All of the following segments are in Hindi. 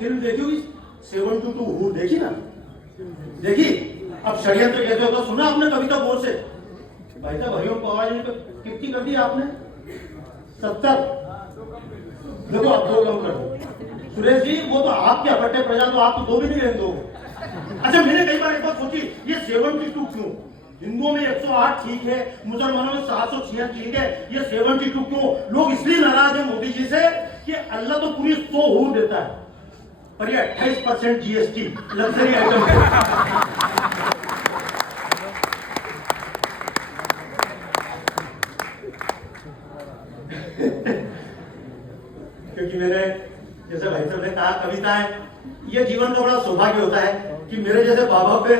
फिल्म देखी होगी 72 हूर, देखी ना? देखी? अब षड्यंत्र कैसे होता सुना आपने कविता बोर से? भाई साहब हरिओम पवार जी पे कितनी कर दी आपने? 70। देखो आप 2 कम कर दो सुरेश जी, वो तो आपके अपट्टे प्रजा, तो आप तो 2 भी नहीं रहने दोगे। अच्छा मैंने कई बार एक बात सोची, ये 72 क्यों? हिंदुओं में 108 ठीक है, मुसलमानों में 766 ठीक है, ये 72 क्यों? लोग इसलिए नाराज है मोदी जी से कि अल्लाह तो पूरी 100 हूर देता है, पर ये 28% जीएसटी लग्जरी आइटम क्योंकि मेरे जैसे भाई साहब ने कहा कविताएं, ये जीवन का बड़ा सौभाग्य होता है कि मेरे जैसे बाबा पे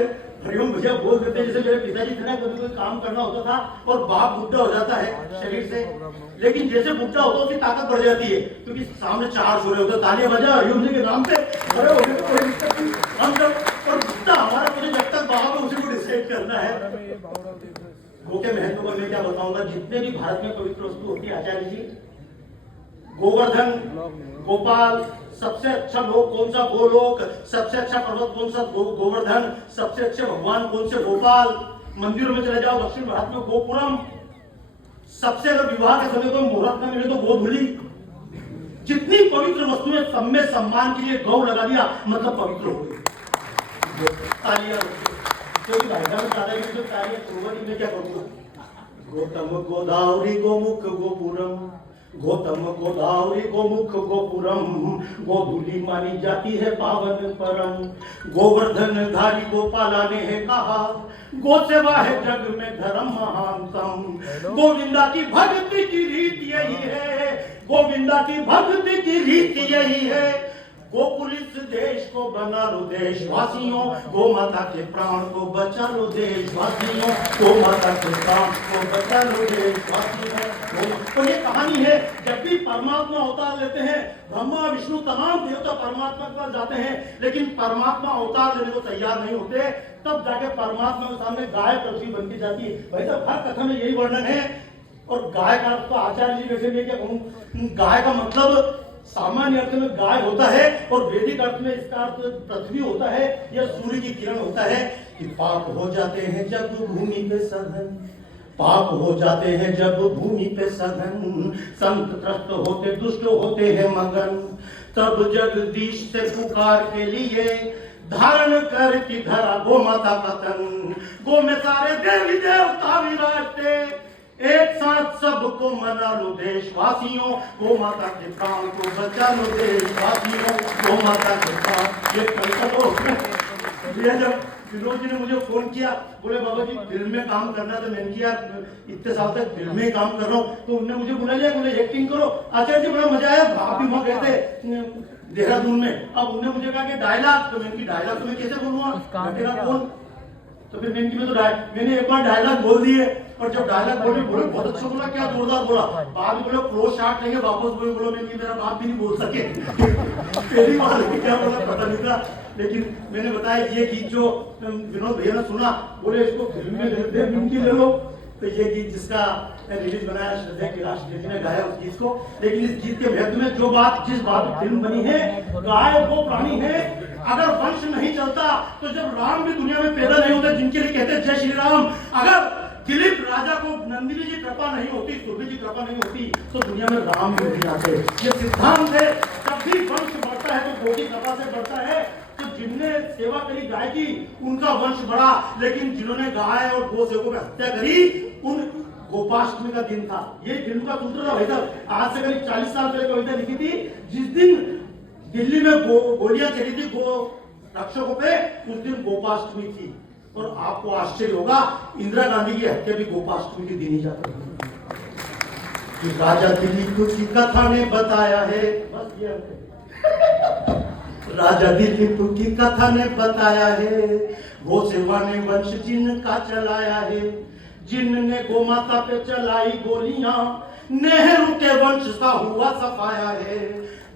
हरिओम भैया बोल देते हैं। जैसे मेरे पिताजी थे ना, कभी कोई काम करना होता था और बाप बुढ़ा हो जाता है शरीर से, लेकिन जैसे बुढ़ा होता है उसकी ताकत बढ़ जाती है, क्योंकि सामने 4 सूर्य होते, तालियां बजा हरिओम जी के नाम पे खड़े हो गए, कोई दिक्कत नहीं। हम सब और बुढ़ा हमारा, मुझे जब तक बाबा पे उसी को डिसाइड करना है। गो के महत्व को मैं क्या बताऊंगा, जितने भी भारत में पवित्र वस्तु होती है आचार्य जी, गोवर्धन, गोपाल, सबसे अच्छा लोक कौन सा? गोलोक। सबसे अच्छा पर्वत कौन सा? गोवर्धन। सबसे अच्छे भगवान कौन से? गोपाल। मंदिरों में चले जाओ दक्षिण भारत में गोपुरम। सबसे अगर विवाह के समय कोई मुहूर्त न मिले तो गोधूली। जितनी पवित्र वस्तुएं सब में सम्मान के लिए गौ लगा दिया, मतलब पवित्र हो गई। तालियां क्योंकि भाई साहब दादागिरी जो तालियां पूर्वज में क्या करूंगा? गौतम गोदावरी गोमुख गोपुरम, गौतम गोदावरी गोमुख गोपुरम, गोधूली मानी जाती है पावन परम। गोवर्धन धारी गोपाला ने है कहा, गो सेवा है जग में धर्म महानतम। गोविंदा की भक्ति की रीत यही है, गोविंदा की भक्ति की रीत यही है। गोकुल इस देश को बना लो देशवासियों, गो माता के प्राण को बचा लो देशवासियों, गो माता के प्राण को बचा लो देशवासियों। तो ये कहानी है, जब भी परमात्मा अवतार लेते हैं, ब्रह्मा विष्णु तमाम देवता परमात्मा के पास जाते हैं, लेकिन परमात्मा अवतार लेने को तैयार नहीं होते, तब जाके परमात्मा के सामने गाय पृथ्वी बनती जाती है। भाई साहब हर कथा में यही वर्णन है। और गाय का अर्थ तो आचार्य जी वैसे मैं क्या कहूँ, गाय का मतलब सामान्य अर्थ में गाय होता है, और वैदिक अर्थ में इसका अर्थ पृथ्वी होता है या सूर्य की किरण होता है। कि पाप हो जाते हैं जब भूमि पे सघन, पाप हो जाते हैं जब भूमि पे सघन, संत त्रस्त होते दुष्ट होते हैं मगन, तब जगदीश से पुकार के लिए धारण कर की धरा गो माता का तन। गो में सारे देवी देवता विराजते, एक साथ सबको मना लो देशवासियों, गो माता के प्राण को बचा लो देशवासियों, गो माता के प्राण। ये कविता जब विनोद जी ने मुझे फोन किया, बोले बाबा जी फिल्म में काम करना था, मैंने किया इतने साल तक फिल्म में काम कर रहा हूँ, तो उन्होंने मुझे बुलाया, बोले एक्टिंग करो। आचार्य जी बड़ा मजा आया, आप भी वहाँ गए थे देहरादून में। अब उन्होंने मुझे कहा कि डायलॉग, तो मैंने डायलॉग तो मैं कैसे बोलूँगा, तो फिर मैंने एक बार डायलॉग बोल दिए, और जब डायलॉग बोले बहुत अच्छा बोला, क्या जोरदार बोला। बाद में बोले क्लोज शॉट लेंगे, वापस बोलो मैंने मेरा बाप भी नहीं बोल सके पहली बार क्या बोला पता नहीं था, लेकिन मैंने बताया ये गीत जो विनोद भैया ने सुना, बोले इसको फिल्म में ले लो। तो ये गीत जिसका रिलीज बनाया श्रद्धेय कैलाश जी ने गाया उस गीत को, लेकिन इस गीत के महत्व में जो बात जिस बात फिल्म बनी है, गाय वो प्राणी है, अगर वंश नहीं चलता तो जब राम भी दुनिया में पैदा नहीं होते, जिनके लिए कहते हैं जय श्री राम, अगर दिलीप राजा को नंदिनी जी कृपा नहीं होती, सुरभि जी कृपा नहीं होती, तो दुनिया में राम भी नहीं आते। ये सिद्धांत है, जब भी वंश बढ़ता है तो गो की कृपा से बढ़ता है। तो जिनने सेवा करी गाय की, उनका वंश बढ़ा, लेकिन जिन्होंने गाय और गो सेवकों की हत्या करी, उन गोपाष्टमी का दिन था। ये दिन का सूत्र था भाई साहब, आज से करीब 40 साल पहले कविता लिखी थी, जिस दिन दिल्ली में गोलियां चली थी गो रक्षकों पे, उस दिन गोपाष्टमी थी। और आपको आश्चर्य होगा, इंदिरा गांधी की हत्या भी गोपाष्टमी के दिन ही जाती है। राजा दिलीप की कथा ने बताया है, बस ये राजा दिलीप की कथा ने बताया है, गो सेवा ने वंश जिनका चलाया है, जिनने गो माता पे चलाई गोलियां, नेहरू के वंश का हुआ सफाया है।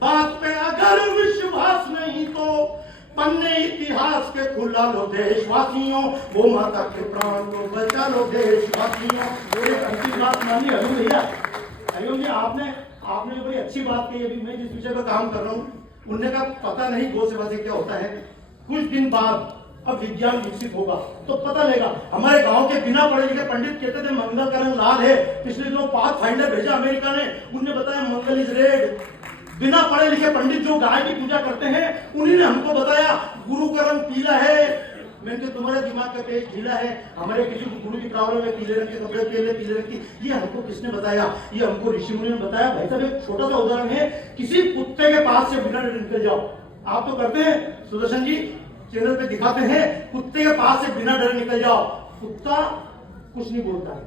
बात पे अगर विश्वास नहीं तो पन्ने इतिहास के खुला लो देशवासियों, गो माता के प्राण को बचा लो देशवासियों। अच्छी बात मानी हरिओम भैया, हरिओम जी आपने जो बड़ी अच्छी बात कही, अभी मैं जिस विषय पर काम कर रहा हूँ, उनने कहा पता नहीं गौ सेवा से क्या होता है। कुछ दिन बाद अब विज्ञान विकसित होगा तो पता लेगा। हमारे गांव के बिना पढ़े लिखे पंडित कहते थे मंगल का रंग लाल है, पिछले दिनों पाथ फाइंडर भेजा अमेरिका ने, उनने बताया मंगल इज रेड। बिना पढ़े लिखे पंडित जो गाय की पूजा करते हैं उन्हीं ने हमको बताया गुरु का रंग पीला है। मैंने कहा तुम्हारे दिमाग का पेज ढीला है, हमारे किसी को गुरु की प्रॉब्लम है, पीले रंग के कपड़े पहले पीले रंग की, ये हमको किसने बताया? ये हमको ऋषि मुनि ने बताया। भाई साहब एक छोटा सा उदाहरण है, किसी कुत्ते के पास से बिना डरे निकल जाओ, आप तो करते हैं सुदर्शन जी, चैनल पे दिखाते हैं, कुत्ते के पास से बिना डरे निकल जाओ, कुत्ता कुछ नहीं बोलता है।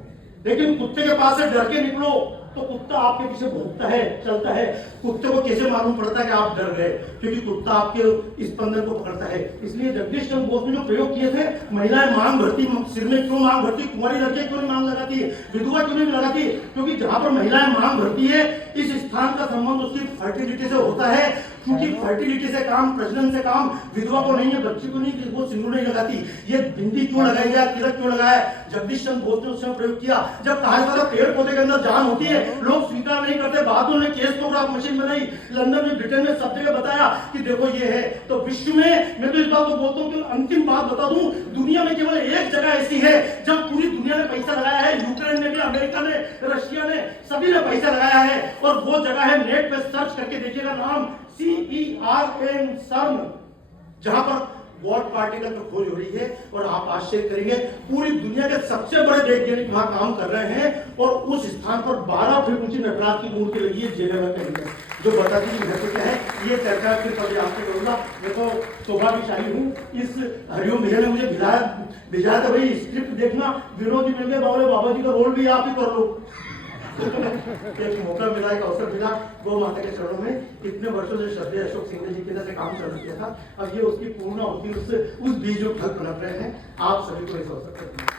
लेकिन कुत्ते के पास से डर के निकलो तो कुत्ता आपके पीछे भौंकता है, चलता है। कुत्ते को कैसे मालूम पड़ता है कि आप डर गए? क्योंकि कुत्ता आपके स्पंदन को पकड़ता है। इसलिए जगदीश चंद्र बोस ने जो प्रयोग किए थे, महिलाएं मांग भरती, सिर में क्यों मांग भरती, कुंवारी लड़कियां क्यों नहीं मांग लगाती है, विधवा क्यों नहीं लगाती? क्योंकि जहां पर महिलाएं मांग भरती है, इस स्थान का संबंध उसकी फर्टिलिटी से होता है। क्योंकि फर्टिलिटी से काम, प्रजनन से काम विधवा को नहीं है, बच्ची को नहीं, वो सिंदूर नहीं लगाती। ये बिंदी क्यों लगाई जाए, तिलक क्यों लगाया? जगदीश चंद्र बोस ने उसमें प्रयोग किया। जब कहा जाता है पेड़ पौधे के अंदर जान होती है, लोग स्वीकार नहीं करते। बाद में केसोग्राफ मशीन बनाई, लंदन में, ब्रिटेन में, सब जगह बताया कि देखो ये है। तो विश्व में, मैं तो इस बात को बोलता हूँ कि अंतिम बात बता दूं, दुनिया में केवल एक जगह ऐसी है जब पूरी दुनिया ने पैसा लगाया है, यूक्रेन ने भी, अमेरिका ने, रशिया ने, सभी ने पैसा लगाया है, और वो जगह है, नेट पे सर्च करके देखिएगा, नाम CERN, CERN, जहां पर वॉट पार्टिकल पर खोज हो रही है। और आप आश्चर्य करेंगे, पूरी दुनिया के सबसे बड़े वैज्ञानिक वहां काम कर रहे हैं, और उस स्थान पर 12 फीट ऊंची नटराज की मूर्ति लगी है जेनेवा के अंदर, जो बताती है महत्व क्या है। ये चर्चा सिर्फ अभी आपसे करूंगा। मैं तो सौभाग्यशाली हूँ, इस हरिओम भैया ने मुझे भिजाया था, भाई स्क्रिप्ट देखना, विनोद जी मिल गए, बाबा जी का रोल भी आप ही कर लो। एक मौका मिला, एक अवसर मिला, गौ माता के चरणों में इतने वर्षों से श्रद्धेय अशोक सिंह जी के से काम कर किया था। अब ये उसकी पूर्ण होती, उस बीज जो फल पनप रहे हैं, आप सभी को इस अवसर पर